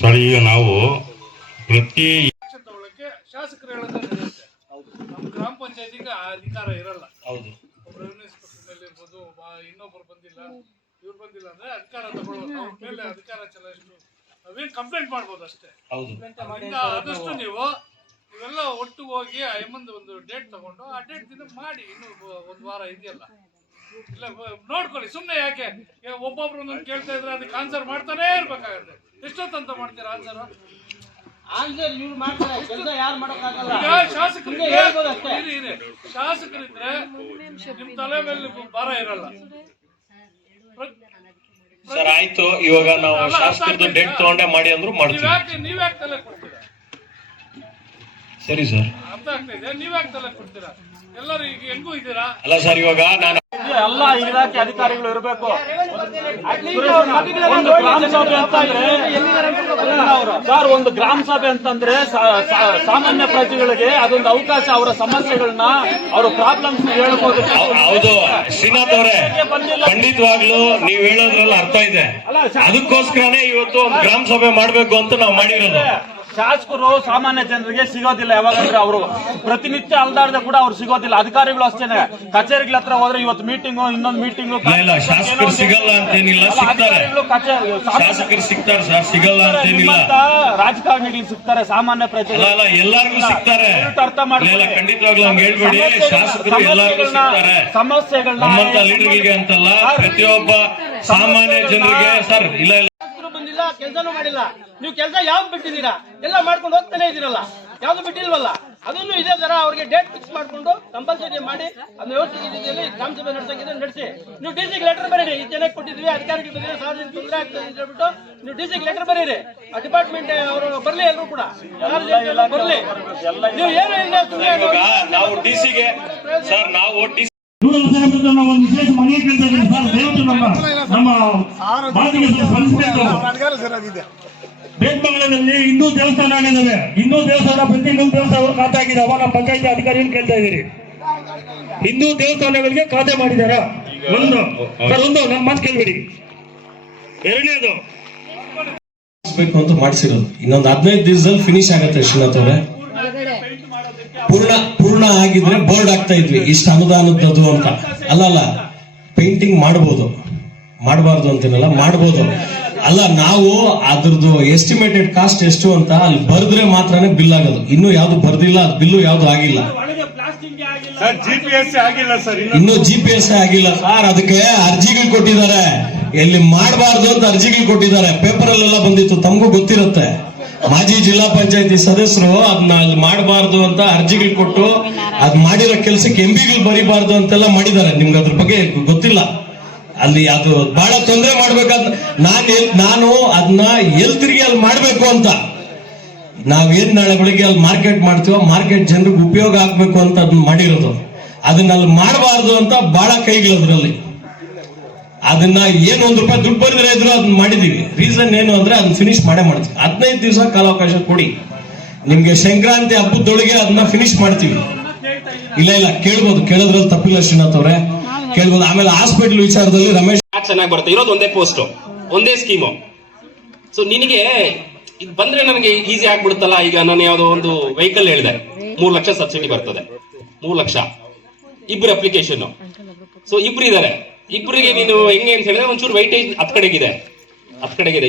Sir, ಈಗ ನಾವು ಪ್ರತಿ ಶಾಸಕರು ಹೇಳೋದು ನಡೆಯುತ್ತೆ. ನಮ್ಮ ಗ್ರಾಮ ಪಂಚಾಯತಿಗೆ ಆ ಅಧಿಕಾರ ಇರಲ್ಲ. ಒಬ್ರು ರೆವಿನ್ಯೂ ಇರ್ಬೋದು, ಇನ್ನೊಬ್ರು ಬಂದಿಲ್ಲ, ಇವ್ರು ಬಂದಿಲ್ಲ ಅಂದ್ರೆ ಅಧಿಕಾರ ತಗೊಳ್ಳೋದು, ಅವ್ರ ಮೇಲೆ ಅಧಿಕಾರ ಚಲಾಯಿಸಲು ನಾವೇನ್ ಕಂಪ್ಲೇಂಟ್ ಮಾಡ್ಬೋದು ಅಷ್ಟೇ. ಆದಷ್ಟು ನೀವೆಲ್ಲ ಒಟ್ಟು ಹೋಗಿ ಒಂದು ಡೇಟ್ ತಗೊಂಡು ಆ ಡೇಟ್ ದಿನ ಮಾಡಿ. ಇನ್ನು ಒಂದು ವಾರ ಇದೆಯಲ್ಲ, ಇಲ್ಲ ನೋಡ್ಕೊಳ್ಳಿ. ಸುಮ್ಮನೆ ಯಾಕೆ ಒಬ್ಬೊಬ್ರು ಒಂದೊಂದು ಕೇಳ್ತಾ ಇದ್ರೆ ಅದಕ್ಕೆ ಆನ್ಸರ್ ಮಾಡ್ತಾನೇ ಇರ್ಬೇಕಾಗತ್ತೆ. ಎಷ್ಟೊತ್ತಂತ ಮಾಡ್ತೀರಾ ಆನ್ಸರ್? ಶಾಸಕರಿದ್ರೆ ನಿಮ್ ತಲೆ ಮೇಲೆ ಭಾರ ಇರಲ್ಲ. ಸರ್ ಆಯ್ತು, ಇವಾಗ ನಾವು ಶಾಸಕರದ್ದು ಡೇಟ್ ತಗೊಂಡೆ ಮಾಡಿ ಅಂದ್ರು ಮಾಡ್ತೀವಿ. ನೀವ್ಯಾಕೆ ತಲೆ ಕೊಡ್ತೀರಾ? ಸರಿ ಸರ್, ಅರ್ಥ ಆಗ್ತಾ ಇದೆ. ನೀವ್ಯಾಕೆ ತಲೆ ಕೊಡ್ತೀರಾ? ಎಲ್ಲರೂ ಈಗ ಹೆಂಗೂ ಇದ್ದೀರಾ? ಅಲ್ಲ ಸರ್, ಇವಾಗ ನಾನು ಎಲ್ಲ ಇಲಾಖೆ ಅಧಿಕಾರಿಗಳು ಇರಬೇಕು. ಒಂದು ಗ್ರಾಮ ಸಭೆ ಅಂತಂದ್ರೆ ಸರ್, ಒಂದು ಗ್ರಾಮ ಸಭೆ ಅಂತಂದ್ರೆ ಸಾಮಾನ್ಯ ಪ್ರಜೆಗಳಿಗೆ ಅದೊಂದು ಅವಕಾಶ, ಅವರ ಸಮಸ್ಯೆಗಳನ್ನ, ಅವರ ಪ್ರಾಬ್ಲಮ್ಸ್ ಹೇಳ್ಬೋದು. ಹೌದು ಶ್ರೀನಾಥ್ ಅವರೇ, ಖಂಡಿತವಾಗ್ಲೂ ನೀವ್ ಹೇಳೋದ್ರಲ್ಲಿ ಅರ್ಥ ಇದೆ. ಅದಕ್ಕೋಸ್ಕರನೇ ಇವತ್ತು ಒಂದು ಗ್ರಾಮ ಸಭೆ ಮಾಡ್ಬೇಕು ಅಂತ ನಾವು ಮಾಡಿರೋದು. ಶಾಸಕರು ಸಾಮಾನ್ಯ ಜನರಿಗೆ ಸಿಗೋದಿಲ್ಲ. ಯಾವಾಗಂದ್ರೆ ಅವರು ಪ್ರತಿನಿತ್ಯ ಅಲ್ದಾಡದೆ ಕೂಡ ಅವ್ರು ಸಿಗೋದಿಲ್ಲ. ಅಧಿಕಾರಿಗಳು ಅಷ್ಟೇನೆ, ಕಚೇರಿಗಳ ಹತ್ರ ಹೋದ್ರೆ ಇವತ್ತು ಮೀಟಿಂಗು, ಇನ್ನೊಂದು ಮೀಟಿಂಗು. ಶಾಸಕರು ಸಿಗಲ್ಲ ಅಂತೇನಿಲ್ಲ, ಶಾಸಕರು ಸಿಗ್ತಾರೆ ಸರ್, ಸಿಗಲ್ಲ ಅಂತೇನಿಲ್ಲ. ರಾಜಕಾರಣಿಗಳು ಸಿಗ್ತಾರೆ, ಸಾಮಾನ್ಯ ಪ್ರಜೆಗಳು ಎಲ್ಲರಿಗೂ ಸಿಗ್ತಾರೆ. ಅರ್ಥ ಮಾಡ್ತಾರೆ. ಖಂಡಿತವಾಗ್ಲೂ ಹಂಗೆ ಹೇಳ್ಬೇಡಿ. ಶಾಸಕರು ಎಲ್ಲರಿಗೂ ಸಿಗ್ತಾರೆ, ಸಮಸ್ಯೆಗಳನ್ನ ನಮ್ಮಂತ ಲೀಡರ್ಗಳಿಗೆ ಅಂತಲ್ಲ, ಪ್ರತಿಯೊಬ್ಬ ಸಾಮಾನ್ಯ ಜನರಿಗೆ. ಸರ್ ಇಲ್ಲ ಬಂದಿಲ್ಲ, ಕೆಲಸನೂ ಮಾಡಿಲ್ಲ. ನೀವು ಕೆಲಸ ಯಾವ್ದು ಬಿಟ್ಟಿದ್ದೀರಾ? ಎಲ್ಲ ಮಾಡ್ಕೊಂಡು ಹೋಗ್ತಾನೆ ಇದ್ದೀರಲ್ಲ, ಯಾವ್ದು ಬಿಟ್ಟಿಲ್ವಲ್ಲ. ಅದನ್ನು ಇದೇ ತರ ಅವ್ರಿಗೆ ಡೇಟ್ ಫಿಕ್ಸ್ ಮಾಡ್ಕೊಂಡು ಕಂಪಲ್ಸರಿ ಮಾಡಿ ಅದನ್ನ ವ್ಯವಸ್ಥೆ ರೀತಿಯಲ್ಲಿ ಗ್ರಾಮ ಸಭೆ ನಡೆಸಂಗಿದೆ ನಡೆಸಿ. ನೀವು ಡಿಸಿಗೆ ಲೆಟರ್ ಬರೀರಿ, ಈ ಜನಕ್ಕೆ ಕೊಟ್ಟಿದ್ವಿ, ಅಧಿಕಾರಿಗಳು ಬಂದಿದ್ರೆ ಸಾರ್ವಜನಿಕ ತೊಂದರೆ ಆಗ್ತದೆ ಅಂತ ಹೇಳ್ಬಿಟ್ಟು ನೀವು ಡಿಸಿಗೆ ಲೆಟರ್ ಬರೀರಿ. ಆ ಡಿಪಾರ್ಟ್ಮೆಂಟ್ ಅವರು ಬರ್ಲಿ, ಎಲ್ಲರೂ ಕೂಡ ಬರ್ಲಿ. ನೀವು ಏನು ನಾವು ಡಿಸಿಗೆ ಸರ್, ನಾವು ಒಂದು ವಿಶೇಷ ಮನೆ ಕೇಳ್ತಾ ಇದ್ದೀನಿ ಸರ್. ದಯವಿಟ್ಟು ನಮ್ಮ ಮಾತಿಗೆ ಬೇತ್ಮಂಗಲದಲ್ಲಿ ಹಿಂದೂ ದೇವಸ್ಥಾನ ಇದಾವೆ. ಹಿಂದೂ ದೇವಸ್ಥಾನ ಪ್ರತಿ ಹಿಂದೂ ದೇವಸ್ಥಾನ ಖಾತೆ ಆಗಿದಾವ. ನಮ್ಮ ಪಂಚಾಯತಿ ಅಧಿಕಾರಿಗಳು ಕೇಳ್ತಾ ಇದ್ದೀರಿ, ಹಿಂದೂ ದೇವಸ್ಥಾನಗಳಿಗೆ ಖಾತೆ ಮಾಡಿದಾರ? ಒಂದು ಸರ್, ಒಂದು ನಮ್ಮ ಮಾತು ಕೇಳ್ಬೇಡಿ. ಎರಡನೇದು ಅಂತ ಮಾಡಿಸಿರೋದು ಇನ್ನೊಂದು 15 ದಿವಸದಲ್ಲಿ ಫಿನಿಶ್ ಆಗತ್ತೆ. ಶ್ರೀನಾಥ್ ಅವರೇ, ಪೂರ್ಣ ಆಗಿದ್ರೆ ಬೋರ್ಡ್ ಆಗ್ತಾ ಇದ್ವಿ ಇಷ್ಟು ಅನುದಾನದ್ದು ಅಂತ. ಅಲ್ಲ, ಪೇಂಟಿಂಗ್ ಮಾಡಬಹುದು, ಮಾಡಬಾರ್ದು ಅಂತೇನಲ್ಲ, ಮಾಡಬಹುದು. ಅಲ್ಲ, ನಾವು ಅದ್ರದ್ದು ಎಸ್ಟಿಮೇಟೆಡ್ ಕಾಸ್ಟ್ ಎಷ್ಟು ಅಂತ ಅಲ್ಲಿ ಬರೆದ್ರೆ ಮಾತ್ರನೇ ಬಿಲ್ ಆಗೋದು. ಇನ್ನು ಯಾವ್ದು ಬರ್ದಿಲ್ಲ, ಅದು ಬಿಲ್ಲು ಯಾವ್ದು ಆಗಿಲ್ಲ. ಇನ್ನು GPS ಆಗಿಲ್ಲ ಸರ್. ಅದಕ್ಕೆ ಅರ್ಜಿಗಳು ಕೊಟ್ಟಿದ್ದಾರೆ, ಎಲ್ಲಿ ಮಾಡಬಾರ್ದು ಅಂತ ಅರ್ಜಿಗಳು ಕೊಟ್ಟಿದ್ದಾರೆ. ಪೇಪರ್ ಅಲ್ಲೆಲ್ಲ ಬಂದಿತ್ತು, ತಮಗೂ ಗೊತ್ತಿರುತ್ತೆ. ಮಾಜಿ ಜಿಲ್ಲಾ ಪಂಚಾಯತಿ ಸದಸ್ಯರು ಅದನ್ನ ಅಲ್ಲಿ ಮಾಡಬಾರ್ದು ಅಂತ ಅರ್ಜಿಗಳು ಕೊಟ್ಟು ಅದ್ ಮಾಡಿರೋ ಕೆಲ್ಸಕ್ಕೆ ಎಂಬಿಗಳು ಬರೀಬಾರ್ದು ಅಂತೆಲ್ಲ ಮಾಡಿದ್ದಾರೆ. ನಿಮ್ಗೆ ಅದ್ರ ಬಗ್ಗೆ ಗೊತ್ತಿಲ್ಲ. ಅಲ್ಲಿ ಅದು ಬಹಳ ತೊಂದರೆ ಮಾಡ್ಬೇಕಾದ ನಾನು ಅದನ್ನ ತಿರುಗಿ ಅಲ್ಲಿ ಮಾಡ್ಬೇಕು ಅಂತ, ನಾವೇನ್ ನಾಳೆ ಬೆಳಿಗ್ಗೆ ಅಲ್ಲಿ ಮಾರ್ಕೆಟ್ ಮಾಡ್ತೀವೋ ಮಾರ್ಕೆಟ್ ಜನರಿಗೆ ಉಪಯೋಗ ಆಗ್ಬೇಕು ಅಂತ ಅದನ್ನ ಮಾಡಿರೋದು. ಅದನ್ನ ಅಲ್ಲಿ ಮಾಡಬಾರ್ದು ಅಂತ ಬಹಳ ಕೈಗಳದ್ರಲ್ಲಿ. ಅದನ್ನ ಏನು ₹1 ದುಡ್ಡು ಬರೆದ್ರೆ ಇದ್ರು ಅದನ್ನ ಮಾಡಿದೀವಿ. ರೀಸನ್ ಏನು ಅಂದ್ರೆ ಅದನ್ನ ಫಿನಿಶ್ ಮಾಡೇ ಮಾಡ್ತೀವಿ. 15 ದಿವಸ ಕಾಲಾವಕಾಶ ಕೊಡಿ, ನಿಮ್ಗೆ ಸಂಕ್ರಾಂತಿ ಹಬ್ಬದೊಳಗೆ ಅದನ್ನ ಫಿನಿಶ್ ಮಾಡ್ತೀವಿ. ಇಲ್ಲ ಕೇಳ್ಬೋದು, ಕೇಳೋದ್ರಲ್ಲಿ ತಪ್ಪಿಲ್ಲ ಶ್ರೀನಾಥ್ ಅವರೇ, ಕೇಳ್ಬೋದು. ಆಮೇಲೆ ಹಾಸ್ಪಿಟಲ್ ವಿಚಾರದಲ್ಲಿ ರಮೇಶ್ ಚೆನ್ನಾಗಿ ಬರುತ್ತೆ. ಇರೋದು ಒಂದೇ ಪೋಸ್ಟ್, ಒಂದೇ ಸ್ಕೀಮು. ಸೊ ನಿನಗೆ ಇದು ಬಂದ್ರೆ ನನಗೆ ಈಸಿ ಆಗ್ಬಿಡುತ್ತಲ್ಲ. ಈಗ ನಾನು ಯಾವ್ದೋ ಒಂದು ವೆಹಿಕಲ್ ಹೇಳಿದೆ, 3 ಲಕ್ಷ ಸಬ್ಸಿಡಿ ಬರ್ತದೆ. 3 ಲಕ್ಷ, ಇಬ್ರು ಅಪ್ಲಿಕೇಶನ್. ಸೊ ಇಬ್ರು ಇದಾರೆ, ಇಬ್ಬರಿಗೆ ನೀನು ಹೆಂಗೆ ಅಂತ ಹೇಳಿದ್ರೆ ಒಂಚೂರು ವೈಟೇಜ್ ಹತ್ ಕಡೆಗಿದೆ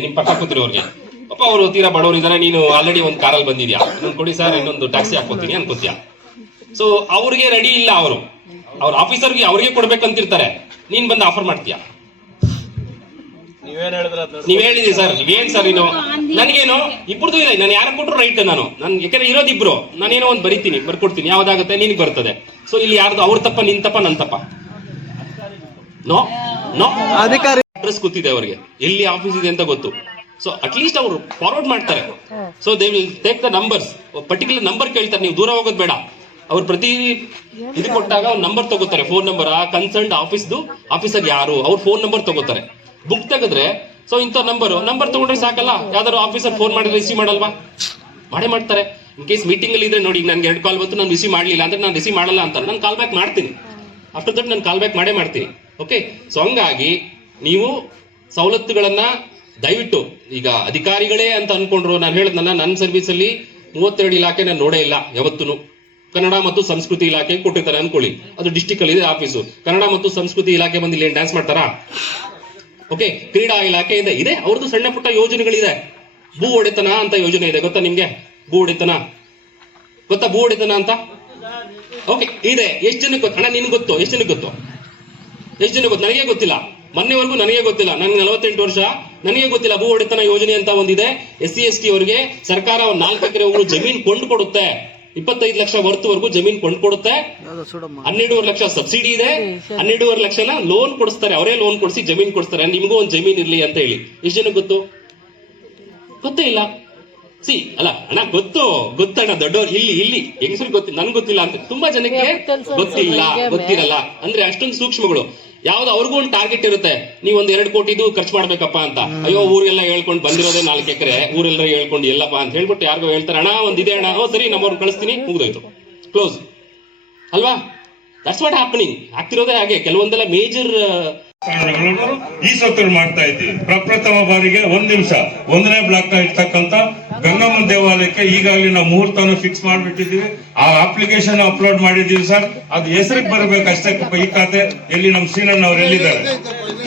ನಿಮ್ ಪಕ್ಕ ಕೂತಿರೋರಿಗೆ. ಪಾಪ ಅವರು ತೀರಾ ಬಡವರು ಇದಾರೆ, ನೀನು ಆಲ್ರೆಡಿ ಒಂದು ಕಾರಲ್ಲಿ ಬಂದಿದ್ಯಾ, ಇನ್ನೊಂದು ಕೊಡಿ ಸರ್, ಇನ್ನೊಂದು ಟ್ಯಾಕ್ಸಿ ಹಾಕೋತೀನಿ ಅನ್ಕೋತೀಯ. ಸೊ ಅವ್ರಿಗೆ ರೆಡಿ ಇಲ್ಲ, ಅವ್ರ ಆಫೀಸರ್ಗೆ ಅವ್ರಿಗೆ ಕೊಡ್ಬೇಕಂತಿರ್ತಾರೆ, ನೀನ್ ಬಂದು ಆಫರ್ ಮಾಡ್ತೀಯಾ? ನೀವ್ ಹೇಳಿದ್ರಿ ಸರ್, ನೀವೇನ್ ಸರ್ ನೀನು ನನಗೇನು ಇಬ್ಬರದು ಇಲ್ಲ, ನಾನು ಯಾರ ಕೊಟ್ಟರು ರೈಟ್. ನಾನು ಯಾಕಂದ್ರೆ ಇರೋದಿಬ್ರು, ನಾನೇನೋ ಒಂದು ಬರಿತೀನಿ, ಬರ್ಕೊಡ್ತೀನಿ, ಯಾವ್ದಾಗುತ್ತೆ ನಿನಗೆ ಬರ್ತದೆ. ಸೊ ಇಲ್ಲಿ ಯಾರ್ದು ಅವ್ರ ತಪ್ಪ, ನಿನ್ ತಪ್ಪ, ನನ್ ತಪ್ಪ? ನೋ ಅಧಿಕಾರಿ ಅಡ್ರೆಸ್ ಗೊತ್ತಿದೆ ಅವ್ರಿಗೆ, ಎಲ್ಲಿ ಆಫೀಸ್ ಇದೆ ಅಂತ ಗೊತ್ತು. ಸೊ ಅಟ್ಲೀಸ್ಟ್ ಅವರು ಫಾರ್ವರ್ಡ್ ಮಾಡ್ತಾರೆ. So they will take the numbers, particular number ಕೇಳ್ತಾರೆ. ನೀವು ದೂರ ಹೋಗೋದು ಬೇಡ. ಅವ್ರು ಪ್ರತಿ ಇದು ಕೊಟ್ಟಾಗ ಅವ್ರ ನಂಬರ್ ತಗೋತಾರೆ, ಫೋನ್ ನಂಬರ್. ಆ ಕನ್ಸರ್ನ್ ಆಫೀಸರ್ ಯಾರು, ಅವ್ರ ಫೋನ್ ನಂಬರ್ ತಗೋತಾರೆ. ಬುಕ್ ತೆಗೆದ್ರೆ ಸೊ ಇಂಥ ನಂಬರ್ ತಗೊಂಡ್ರೆ ಸಾಕಲ್ಲ. ಯಾವ್ದಾದ್ರು ಆಫೀಸರ್ ಫೋನ್ ಮಾಡಿದ್ರೆ ರಿಸೀವ್ ಮಾಡಲ್ವಾ? ಮಾಡೇ ಮಾಡ್ತಾರೆ. ಇನ್ ಕೇಸ್ ಮೀಟಿಂಗ್ ಅಲ್ಲಿ ಇದ್ರೆ ನೋಡಿ, ನನ್ಗೆ 2 ಕಾಲ್ ಬಂತು, ನಾನು ರಿಸೀವ್ ಮಾಡ್ಲಿಲ್ಲ ಅಂದ್ರೆ ನಾನು ರಿಸೀವ್ ಮಾಡಲ್ಲ ಅಂತ ನಾನು ಕಾಲ್ ಬ್ಯಾಕ್ ಮಾಡ್ತೀನಿ. ಆಫ್ಟರ್ ದಟ್ ನಾನು ಕಾಲ್ ಬ್ಯಾಕ್ ಮಾಡೇ ಮಾಡ್ತೀನಿ. ಓಕೆ, ಸೊ ಹಂಗಾಗಿ ನೀವು ಸವಲತ್ತುಗಳನ್ನ ದಯವಿಟ್ಟು, ಈಗ ಅಧಿಕಾರಿಗಳೇ ಅಂತ ಅನ್ಕೊಂಡ್ರು, ನಾನು ಹೇಳಿದ್ನಲ್ಲ, ನನ್ನ ಸರ್ವಿಸ್ ಅಲ್ಲಿ 32 ಇಲಾಖೆ ನಾನು ನೋಡೇ ಇಲ್ಲ ಯಾವತ್ತೂ. ಕನ್ನಡ ಮತ್ತು ಸಂಸ್ಕೃತಿ ಇಲಾಖೆ ಕೊಟ್ಟಿರ್ತಾರೆ ಅನ್ಕೊಳ್ಳಿ, ಅದು ಡಿಸ್ಟಿಕ್ ಅಲ್ಲಿ ಇದೆ ಆಫೀಸು. ಕನ್ನಡ ಮತ್ತು ಸಂಸ್ಕೃತಿ ಇಲಾಖೆ ಬಂದು ಇಲ್ಲಿ ಡ್ಯಾನ್ಸ್ ಮಾಡ್ತಾರಾ? ಓಕೆ, ಕ್ರೀಡಾ ಇಲಾಖೆ ಇದೆ, ಅವ್ರದ್ದು ಸಣ್ಣ ಪುಟ್ಟ ಯೋಜನೆಗಳಿದೆ. ಭೂ ಒಡೆತನ ಅಂತ ಯೋಜನೆ ಇದೆ, ಗೊತ್ತಾ ನಿಮ್ಗೆ? ಭೂ ಒಡೆತನ ಗೊತ್ತಾ? ಭೂ ಒಡೆತನ ಅಂತ ಓಕೆ ಇದೆ. ಎಷ್ಟು ಜನಕ್ಕೆ ಗೊತ್ತು? ಅಣ್ಣ ನಿನ್ಗೆ ಗೊತ್ತು? ಎಷ್ಟು ಜನಕ್ಕೆ ಗೊತ್ತು? ಎಷ್ಟು ಜನ ಗೊತ್ತು? ನನಗೆ ಗೊತ್ತಿಲ್ಲ. ಮೊನ್ನೆವರೆಗೂ ನನಗೆ ಗೊತ್ತಿಲ್ಲ. ನನ್ಗೆ 48 ವರ್ಷ, ನನಗೆ ಗೊತ್ತಿಲ್ಲ ಭೂ ಒಡೆತನ ಯೋಜನೆ ಅಂತ ಒಂದಿದೆ. SC/ST ಅವರಿಗೆ ಸರ್ಕಾರ 4 ಎಕರೆ ಜಮೀನ್ ಕೊಂಡು ಕೊಡುತ್ತೆ. 25 ಲಕ್ಷ ವರ್ತ್ವರೆಗೂ ಜಮೀನ್ ಕೊಂಡ್ಕೊಡುತ್ತೆ. 12.5 ಲಕ್ಷ ಸಬ್ಸಿಡಿ ಇದೆ. 12.5 ಲಕ್ಷನ ಲೋನ್ ಕೊಡಿಸ್ತಾರೆ, ಅವರೇ ಲೋನ್ ಕೊಡಿಸಿ ಜಮೀನ್ ಕೊಡಿಸ್ತಾರೆ. ನಿಮಗೂ ಒಂದು ಜಮೀನ್ ಇರ್ಲಿ ಅಂತ ಹೇಳಿ. ಎಷ್ಟು ಜನಕ್ಕೆ ಗೊತ್ತು? ಗೊತ್ತೇ ಇಲ್ಲ. ಅಲ್ಲ ಅಣ್ಣ, ಗೊತ್ತಣ್ಣ, ದೊಡ್ಡವ್ರು ಇಲ್ಲಿ ಹೆಂಗಸರಿಗೆ ಗೊತ್ತಿಲ್ಲ, ನನ್ಗೆ ಗೊತ್ತಿಲ್ಲ ಅಂತ ತುಂಬಾ ಜನಕ್ಕೆ ಗೊತ್ತಿರಲ್ಲ. ಅಂದ್ರೆ ಅಷ್ಟೊಂದು ಸೂಕ್ಷ್ಮಗಳು. ಯಾವ್ದು ಅವ್ರಿಗೂ ಒಂದು ಟಾರ್ಗೆಟ್ ಇರುತ್ತೆ, ನೀವು ಒಂದು 2 ಕೋಟಿದು ಖರ್ಚು ಮಾಡ್ಬೇಕಪ್ಪ ಅಂತ. ಅಯ್ಯೋ, ಊರೆಲ್ಲ ಹೇಳ್ಕೊಂಡು ಬಂದಿರೋದೇ 4 ಎಕರೆ, ಊರೆಲ್ಲ ಹೇಳ್ಕೊಂಡು ಎಲ್ಲಪ್ಪ ಅಂತ ಹೇಳ್ಬಿಟ್ಟು ಯಾರಿಗೋ ಹೇಳ್ತಾರೆ, ಅಣ್ಣ ಒಂದಿದೆ ಅಣ್ಣ, ಸರಿ ನಮ್ಮವ್ರನ್ನ ಕಳಿಸ್ತೀನಿ, ಮುಗಿದೋಯ್ತು, ಕ್ಲೋಸ್ ಅಲ್ವಾ? That's what happening. ಆಗ್ತಿರೋದೇ ಹಾಗೆ. ಕೆಲವೊಂದೆಲ್ಲ ಮೇಜರ್ ಈ ಸೊತ್ತುಗಳು ಮಾಡ್ತಾ ಇದ್ದೀವಿ. ಪ್ರಪ್ರಥಮ ಬಾರಿಗೆ 1 ನಿಮಿಷ 1ನೇ ಬ್ಲಾಕ್ ಇರ್ತಕ್ಕಂಥ ಗಂಗಮ್ಮನ ದೇವಾಲಯಕ್ಕೆ ಈಗಾಗಲೇ ನಾವು ಮುಹೂರ್ತವನ್ನು ಫಿಕ್ಸ್ ಮಾಡಿಬಿಟ್ಟಿದ್ದೀವಿ. ಆ ಅಪ್ಲಿಕೇಶನ್ ಅಪ್ಲೋಡ್ ಮಾಡಿದ್ದೀವಿ ಸರ್. ಅದು ಹೆಸರಿಗೆ ಬರಬೇಕಷ್ಟೇ. ಈ ಖಾತೆ ಎಲ್ಲಿ ನಮ್ಮ ಶ್ರೀನಣ್ಣ ಅವ್ರು ಎಲ್ಲಿದ್ದಾರೆ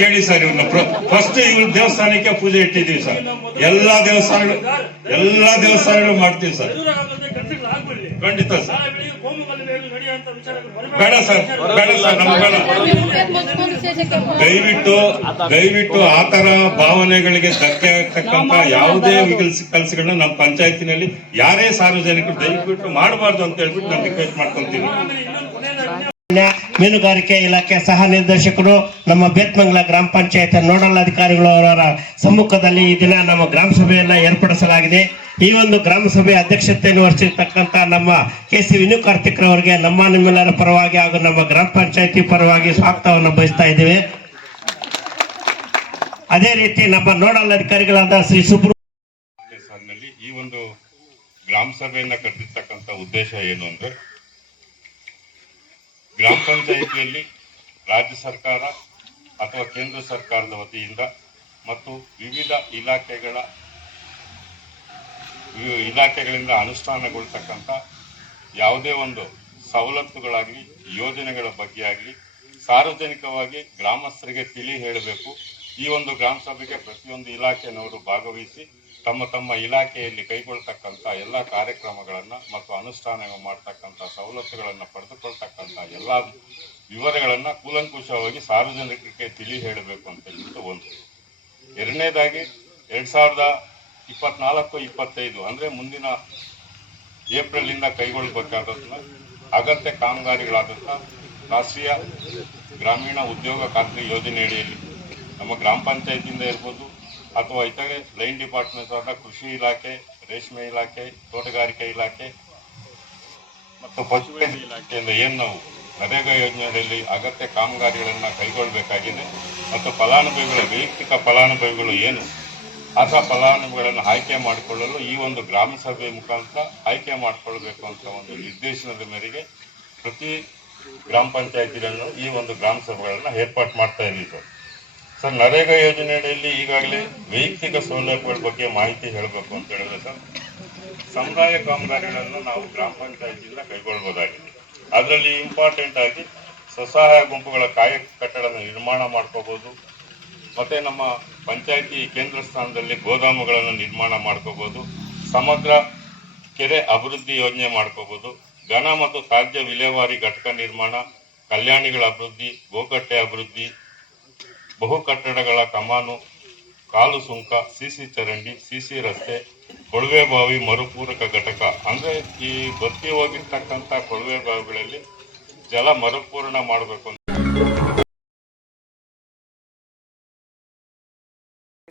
ಕೇಳಿ ಸರ್. ಇವ್ರನ್ನ ಫಸ್ಟ್ ಇವ್ರ ದೇವಸ್ಥಾನಕ್ಕೆ ಪೂಜೆ ಇಟ್ಟಿದ್ದೀವಿ ಸರ್. ಎಲ್ಲಾ ದೇವಸ್ಥಾನಗಳು ಮಾಡ್ತೀವಿ ಸರ್. ಖಂಡಿತ ಸರ್. ಬೇಡ ಸರ್, ನಮ್ಗೆ ಬೇಡ. ದಯವಿಟ್ಟು ಆತರ ಭಾವನೆಗಳಿಗೆ ಧಕ್ಕೆ ಆಗ್ತಕ್ಕಂತ ಯಾವುದೇ ಕೆಲಸಗಳನ್ನ ನಮ್ಮ ಪಂಚಾಯತಿನಲ್ಲಿ ಯಾರೇ ಸಾರ್ವಜನಿಕರು ದಯವಿಟ್ಟು ಮಾಡಬಾರ್ದು ಅಂತ ಹೇಳ್ಬಿಟ್ಟು ನಾನು ರಿಕ್ವೆಸ್ಟ್ ಮಾಡ್ಕೊಂತೀನಿ. ಮೀನುಗಾರಿಕೆ ಇಲಾಖೆ ಸಹ ನಿರ್ದೇಶಕರು, ನಮ್ಮ ಬೇತ್ಮಂಗಲ ಗ್ರಾಮ ಪಂಚಾಯತ್ ನೋಡಲ್ ಅಧಿಕಾರಿಗಳು ಅವರ ಸಮ್ಮುಖದಲ್ಲಿ ಈ ದಿನ ನಮ್ಮ ಗ್ರಾಮ ಸಭೆಯನ್ನ ಏರ್ಪಡಿಸಲಾಗಿದೆ. ಈ ಒಂದು ಗ್ರಾಮ ಸಭೆ ಅಧ್ಯಕ್ಷತೆಯನ್ನು ವಹಿಸಿರ್ತಕ್ಕಂಥ ನಮ್ಮ KC ವಿನು ಕಾರ್ತಿಕ್ರವರಿಗೆ ನಿಮ್ಮೆಲ್ಲರ ಪರವಾಗಿ ಹಾಗೂ ನಮ್ಮ ಗ್ರಾಮ ಪಂಚಾಯತಿ ಪರವಾಗಿ ಸ್ವಾಗತವನ್ನು ಬಯಸ್ತಾ ಇದ್ದೇವೆ. ಅದೇ ರೀತಿ ನಮ್ಮ ನೋಡಲ್ ಅಧಿಕಾರಿಗಳಾದ ಶ್ರೀ ಸಾಲಿನಲ್ಲಿ ಈ ಒಂದು ಗ್ರಾಮ ಸಭೆಯನ್ನ ಕರೆದಿರ್ತಕ್ಕಂಥ ಉದ್ದೇಶ ಏನು ಅಂದ್ರೆ, ಗ್ರಾಮ ಪಂಚಾಯಿತಿಯಲ್ಲಿ ರಾಜ್ಯ ಸರ್ಕಾರ ಅಥವಾ ಕೇಂದ್ರ ಸರ್ಕಾರದ ವತಿಯಿಂದ ಮತ್ತು ವಿವಿಧ ಇಲಾಖೆಗಳಿಂದ ಅನುಷ್ಠಾನಗೊಳ್ತಕ್ಕಂಥ ಯಾವುದೇ ಒಂದು ಸವಲತ್ತುಗಳಾಗಲಿ ಯೋಜನೆಗಳ ಬಗ್ಗೆ ಆಗಲಿ ಸಾರ್ವಜನಿಕವಾಗಿ ಗ್ರಾಮಸ್ಥರಿಗೆ ತಿಳಿ ಹೇಳಬೇಕು. ಈ ಒಂದು ಗ್ರಾಮ ಸಭೆಗೆ ಪ್ರತಿಯೊಂದು ಇಲಾಖೆಯವರು ಭಾಗವಹಿಸಿ ತಮ್ಮ ಇಲಾಖೆಯಲ್ಲಿ ಕೈಗೊಳ್ತಕ್ಕಂಥ ಎಲ್ಲ ಕಾರ್ಯಕ್ರಮಗಳನ್ನು ಮತ್ತು ಅನುಷ್ಠಾನ ಮಾಡ್ತಕ್ಕಂಥ ಸವಲತ್ತುಗಳನ್ನು ಪಡೆದುಕೊಳ್ತಕ್ಕಂಥ ಎಲ್ಲ ವಿವರಗಳನ್ನು ಕೂಲಂಕುಷವಾಗಿ ಸಾರ್ವಜನಿಕರಿಗೆ ತಿಳಿ ಹೇಳಬೇಕು ಅಂತ ಹೇಳ್ಬಿಟ್ಟು ಒಂದು. ಎರಡನೇದಾಗಿ 2024-25 ಅಂದರೆ ಮುಂದಿನ ಏಪ್ರಿಲಿಂದ ಕೈಗೊಳ್ಳಬೇಕಾದಂಥ ಅಗತ್ಯ ಕಾಮಗಾರಿಗಳಾದಂಥ ರಾಷ್ಟ್ರೀಯ ಗ್ರಾಮೀಣ ಉದ್ಯೋಗ ಖಾತ್ರಿ ಯೋಜನೆ ಅಡಿಯಲ್ಲಿ ನಮ್ಮ ಗ್ರಾಮ ಪಂಚಾಯತಿಯಿಂದ ಇರ್ಬೋದು ಅಥವಾ ಇತರೆ ಲೈನ್ ಡಿಪಾರ್ಟ್ಮೆಂಟ್ ಆದ ಕೃಷಿ ಇಲಾಖೆ, ರೇಷ್ಮೆ ಇಲಾಖೆ, ತೋಟಗಾರಿಕೆ ಇಲಾಖೆ ಮತ್ತು ಪಶುವೈದ್ಯ ಇಲಾಖೆಯಿಂದ ಏನು ನಾವು ನರೇಗಾ ಯೋಜನೆಯಲ್ಲಿ ಅಗತ್ಯ ಕಾಮಗಾರಿಗಳನ್ನು ಕೈಗೊಳ್ಳಬೇಕಾಗಿದೆ ಮತ್ತು ವೈಯಕ್ತಿಕ ಫಲಾನುಭವಿಗಳು ಏನು ಆತ ಫಲಾನುಭವಿಗಳನ್ನು ಆಯ್ಕೆ ಮಾಡಿಕೊಳ್ಳಲು ಈ ಒಂದು ಗ್ರಾಮ ಸಭೆ ಮುಖಾಂತರ ಆಯ್ಕೆ ಮಾಡಿಕೊಳ್ಬೇಕು ಅಂತ ಒಂದು ನಿರ್ದೇಶನದ ಮೇರೆಗೆ ಪ್ರತಿ ಗ್ರಾಮ ಪಂಚಾಯತಿಗಳನ್ನು ಈ ಒಂದು ಗ್ರಾಮ ಸಭೆಗಳನ್ನು ಏರ್ಪಾಡು ಮಾಡ್ತಾ ಇದ್ದೀವಿ ಸರ್. ನರೇಗಾ ಯೋಜನೆಯಲ್ಲಿ ಈಗಾಗಲೇ ವೈಯಕ್ತಿಕ ಸೌಲಭ್ಯಗಳ ಬಗ್ಗೆ ಮಾಹಿತಿ ಹೇಳಬೇಕು ಅಂತ ಹೇಳಿದ್ರೆ ಸರ್, ಸಮುದಾಯ ಕಾಮಗಾರಿಗಳನ್ನು ನಾವು ಗ್ರಾಮ ಪಂಚಾಯತಿಯಿಂದ ಕೈಗೊಳ್ಳಬಹುದಾಗಿದೆ. ಅದರಲ್ಲಿ ಇಂಪಾರ್ಟೆಂಟ್ ಆಗಿ ಸ್ವಸಹಾಯ ಗುಂಪುಗಳ ಕಟ್ಟಡ ನಿರ್ಮಾಣ ಮಾಡ್ಕೋಬಹುದು. ಮತ್ತೆ ನಮ್ಮ ಪಂಚಾಯತಿ ಕೇಂದ್ರ ಸ್ಥಾನದಲ್ಲಿ ಗೋದಾಮುಗಳನ್ನು ನಿರ್ಮಾಣ ಮಾಡ್ಕೋಬಹುದು. ಸಮಗ್ರ ಕೆರೆ ಅಭಿವೃದ್ಧಿ ಯೋಜನೆ ಮಾಡ್ಕೋಬಹುದು. ಘನ ಮತ್ತು ತ್ಯಾಜ್ಯ ವಿಲೇವಾರಿ ಘಟಕ ನಿರ್ಮಾಣ, ಕಲ್ಯಾಣಿಗಳ ಅಭಿವೃದ್ಧಿ, ಗೋಕಟ್ಟೆ ಅಭಿವೃದ್ಧಿ, ಬಹು ಕಟ್ಟಡಗಳ ಕಮಾನು, ಕಾಲು ಸುಂಕ, ಸಿಸಿ ಚರಂಡಿ, ಸಿಸಿ ರಸ್ತೆ, ಕೊಳವೆ ಬಾವಿ ಮರುಪೂರಕ ಘಟಕ ಅಂದ್ರೆ ಈ ಬತ್ತಿ ಹೋಗಿರ್ತಕ್ಕಂಥ ಕೊಳವೆ ಬಾವಿಗಳಲ್ಲಿ ಜಲ ಮರುಪೂರ್ಣ ಮಾಡಬೇಕು.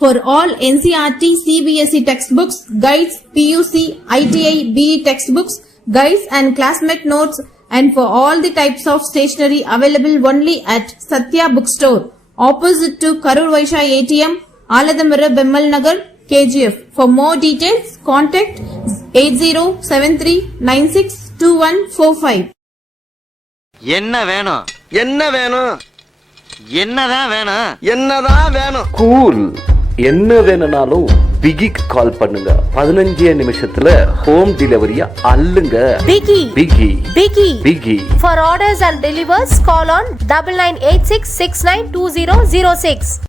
For all NCERT, CBSE textbooks, guides, PUC, ITI, BE textbooks, guides and classmate notes, and for all the types of stationery available only at Satya Bookstore, opposite to Karur Vaishya ATM, Aladamara, Bemmal Nagar, KGF. For more details, contact 8073962145. என்ன வேணும்? என்னதான் வேணும் cool என்ன வேணும்னாலும் பிகிக்கு கால் பண்ணுங்க. 15 நிமிஷத்துல home டெலிவரியா அள்ளுங்க. Biggie. பிகி Biggie. பிகி. For orders and delivers, call on 9986692006.